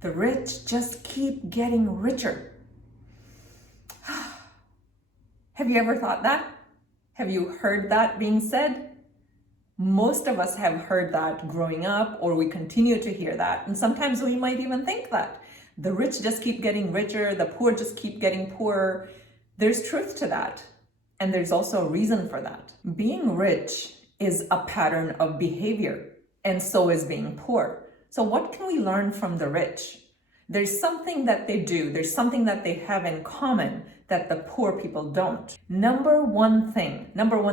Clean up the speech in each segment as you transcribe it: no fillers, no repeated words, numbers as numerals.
The rich just keep getting richer. Have you ever thought that? Have you heard that being said? Most of us have heard that growing up, or we continue to hear that. And sometimes we might even think that the rich just keep getting richer, the poor just keep getting poorer. There's truth to that. And there's also a reason for that. Being rich is a pattern of behavior, and so is being poor. So what can we learn from the rich? There's something that they do, there's something that they have in common that the poor people don't. Number one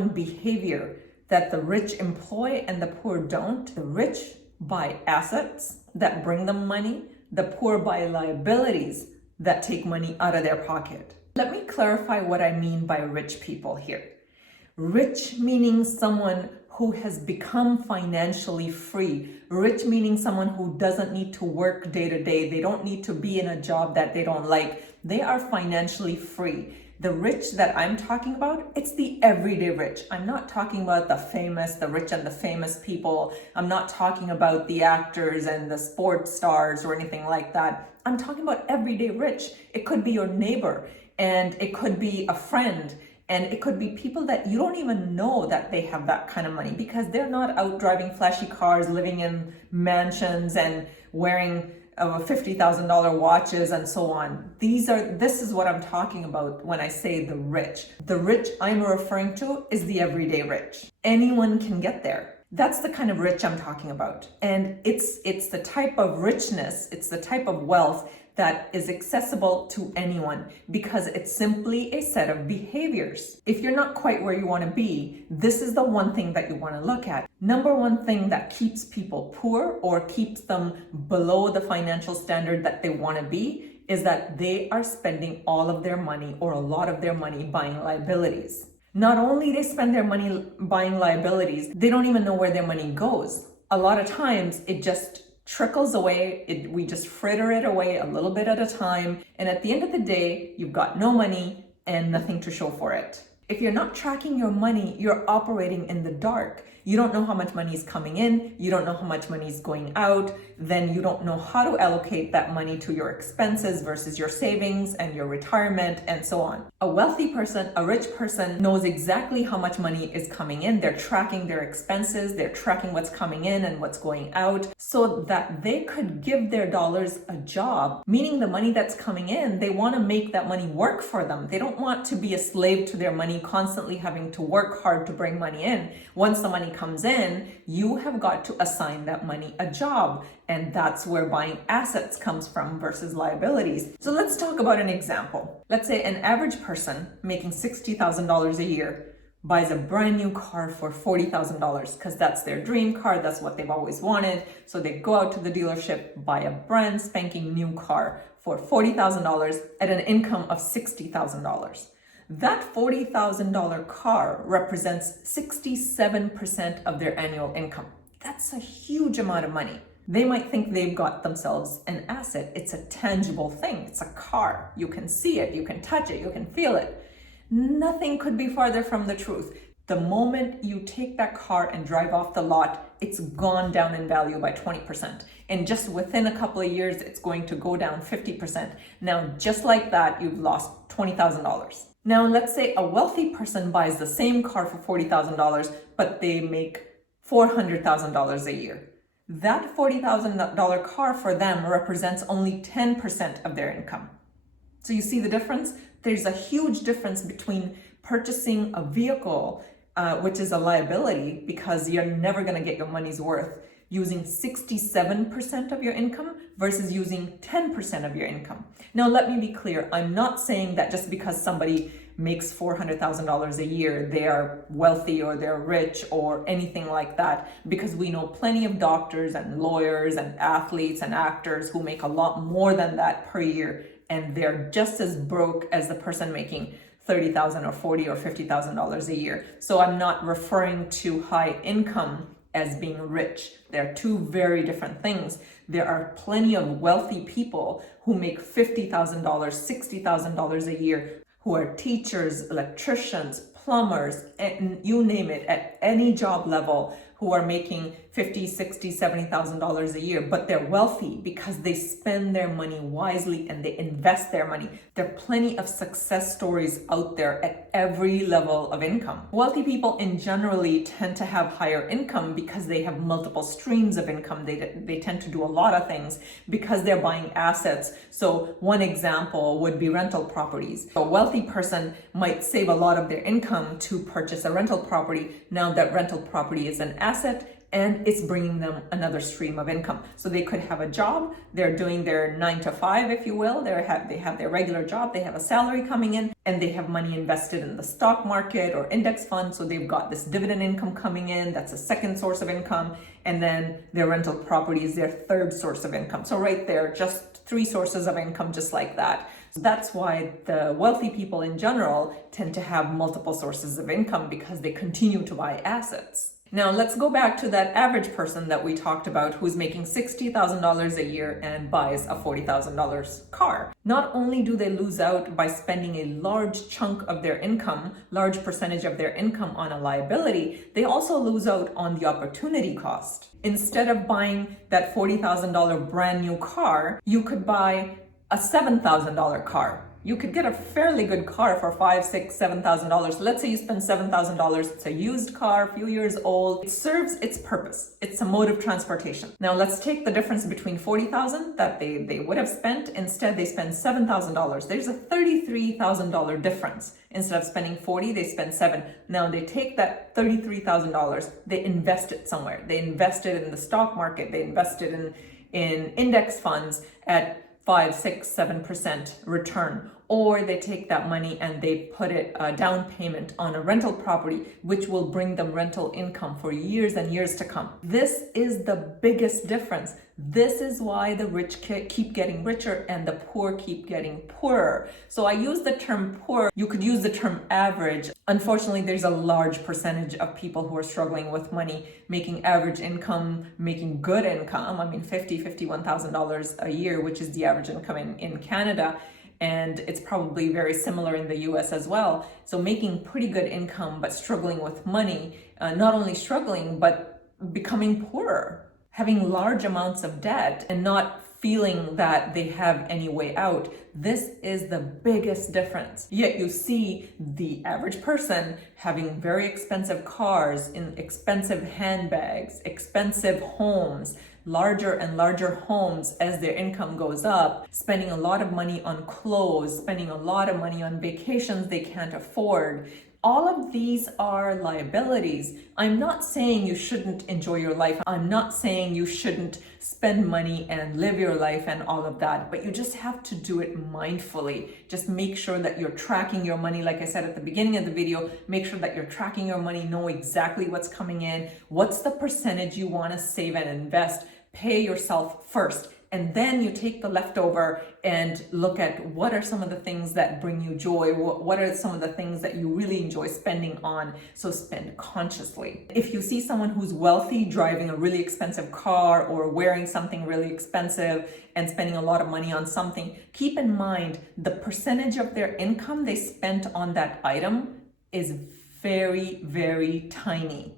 behavior that the rich employ and the poor don't. The rich buy assets that bring them money. The poor buy liabilities that take money out of their pocket. Let me clarify what I mean by rich people here. Rich meaning someone who has become financially free. Rich meaning someone who doesn't need to work day to day. They don't need to be in a job that they don't like. They are financially free. The rich that I'm talking about, it's the everyday rich. I'm not talking about the rich and the famous people. I'm not talking about the actors and the sports stars or anything like that. I'm talking about everyday rich. It could be your neighbor, and it could be a friend, and it could be people that you don't even know that they have that kind of money, because they're not out driving flashy cars, living in mansions and wearing $50,000 watches and so on. This is what I'm talking about when I say the rich. The rich I'm referring to is the everyday rich. Anyone can get there. That's the kind of rich I'm talking about. And it's the type of richness, it's the type of wealth that is accessible to anyone, because it's simply a set of behaviors. If you're not quite where you want to be, this is the one thing that you want to look at. Number one thing that keeps people poor or keeps them below the financial standard that they want to be is that they are spending all of their money or a lot of their money buying liabilities. Not only they spend their money buying liabilities, they don't even know where their money goes. A lot of times it just trickles away. We just fritter it away a little bit at a time. And at the end of the day, you've got no money and nothing to show for it. If you're not tracking your money, you're operating in the dark. You don't know how much money is coming in. You don't know how much money is going out. Then you don't know how to allocate that money to your expenses versus your savings and your retirement and so on. A wealthy person, a rich person knows exactly how much money is coming in. They're tracking their expenses. They're tracking what's coming in and what's going out so that they could give their dollars a job, meaning the money that's coming in, they want to make that money work for them. They don't want to be a slave to their money, constantly having to work hard to bring money in. Once the money comes in, you have got to assign that money a job. And that's where buying assets comes from versus liabilities. So let's talk about an example. Let's say an average person making $60,000 a year buys a brand new car for $40,000 because that's their dream car. That's what they've always wanted. So they go out to the dealership, buy a brand spanking new car for $40,000 at an income of $60,000. That $40,000 car represents 67% of their annual income. That's a huge amount of money. They might think they've got themselves an asset. It's a tangible thing. It's a car. You can see it, you can touch it, you can feel it. Nothing could be farther from the truth. The moment you take that car and drive off the lot, it's gone down in value by 20%. And just within a couple of years, it's going to go down 50%. Now, just like that, you've lost $20,000. Now, let's say a wealthy person buys the same car for $40,000, but they make $400,000 a year. That $40,000 car for them represents only 10% of their income. So you see the difference? There's a huge difference between purchasing a vehicle, which is a liability because you're never going to get your money's worth, using 67% of your income versus using 10% of your income. Now, let me be clear. I'm not saying that just because somebody makes $400,000 a year, they are wealthy or they're rich or anything like that, because we know plenty of doctors and lawyers and athletes and actors who make a lot more than that per year, and they're just as broke as the person making $30,000 or $40,000 or $50,000 a year. So I'm not referring to high income as being rich. They're two very different things. There are plenty of wealthy people who make $50,000, $60,000 a year, who are teachers, electricians, plumbers, and you name it, at any job level, who are making $50, $60, $70,000 a year, but they're wealthy because they spend their money wisely and they invest their money. There are plenty of success stories out there at every level of income. Wealthy people in generally tend to have higher income because they have multiple streams of income. They tend to do a lot of things because they're buying assets. So one example would be rental properties. A wealthy person might save a lot of their income to purchase a rental property. Now that rental property is an asset, and it's bringing them another stream of income. So they could have a job, they're doing their 9 to 5, if you will, they have their regular job, they have a salary coming in, and they have money invested in the stock market or index fund. So they've got this dividend income coming in, that's a second source of income, and then their rental property is their third source of income. So right there, just 3 sources of income, just like that. So that's why the wealthy people in general tend to have multiple sources of income because they continue to buy assets. Now let's go back to that average person that we talked about who's making $60,000 a year and buys a $40,000 car. Not only do they lose out by spending a large chunk of their income, large percentage of their income on a liability, they also lose out on the opportunity cost. Instead of buying that $40,000 brand new car, you could buy a $7,000 car. You could get a fairly good car for $5,000, $6,000, $7,000. Let's say you spend $7,000. It's a used car, a few years old. It serves its purpose. It's a mode of transportation. Now let's take the difference between $40,000 that they would have spent. Instead, they spend $7,000. There's a $33,000 difference. Instead of spending 40, they spend 7. Now they take that $33,000, they invest it somewhere. They invest it in the stock market. They invest it in index funds at 5, 6, 7% return. Or they take that money and they put it a down payment on a rental property, which will bring them rental income for years and years to come. This is the biggest difference. This is why the rich keep getting richer and the poor keep getting poorer. So I use the term poor. You could use the term average. Unfortunately, there's a large percentage of people who are struggling with money, making average income, making good income. I mean, $50,000, $51,000 a year, which is the average income in Canada. And it's probably very similar in the US as well. So making pretty good income, but struggling with money, not only struggling, but becoming poorer, having large amounts of debt and not feeling that they have any way out. This is the biggest difference. Yet you see the average person having very expensive cars, in expensive handbags, expensive homes, larger and larger homes as their income goes up, spending a lot of money on clothes, spending a lot of money on vacations they can't afford. All of these are liabilities. I'm not saying you shouldn't enjoy your life. I'm not saying you shouldn't spend money and live your life and all of that, but you just have to do it mindfully. Just make sure that you're tracking your money. Like I said at the beginning of the video, make sure that you're tracking your money, know exactly what's coming in, what's the percentage you want to save and invest. Pay yourself first. And then you take the leftover and look at what are some of the things that bring you joy, what are some of the things that you really enjoy spending on, so spend consciously. If you see someone who's wealthy driving a really expensive car or wearing something really expensive and spending a lot of money on something, keep in mind the percentage of their income they spent on that item is very, very tiny.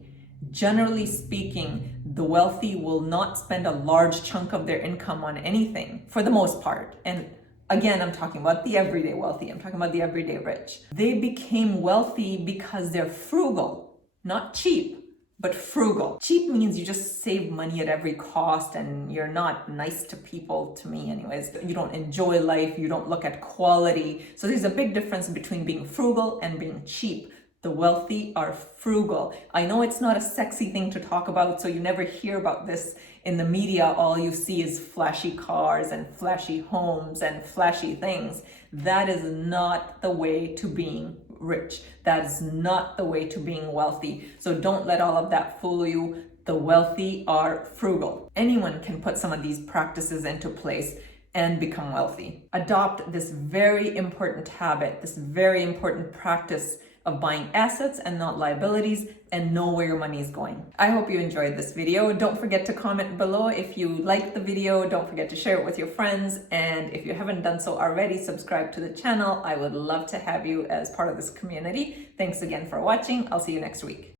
Generally speaking, the wealthy will not spend a large chunk of their income on anything for the most part. And again, I'm talking about the everyday wealthy. I'm talking about the everyday rich. They became wealthy because they're frugal, not cheap, but frugal. Cheap means you just save money at every cost and you're not nice to people, to me anyways. You don't enjoy life, you don't look at quality. So there's a big difference between being frugal and being cheap. The wealthy are frugal. I know it's not a sexy thing to talk about, so you never hear about this in the media. All you see is flashy cars and flashy homes and flashy things. That is not the way to being rich. That is not the way to being wealthy. So don't let all of that fool you. The wealthy are frugal. Anyone can put some of these practices into place and become wealthy. Adopt this very important habit, this very important practice of buying assets and not liabilities, and know where your money is going. I hope you enjoyed this video. Don't forget to comment below if you liked the video. Don't forget to share it with your friends. And if you haven't done so already, subscribe to the channel. I would love to have you as part of this community. Thanks again for watching. I'll see you next week.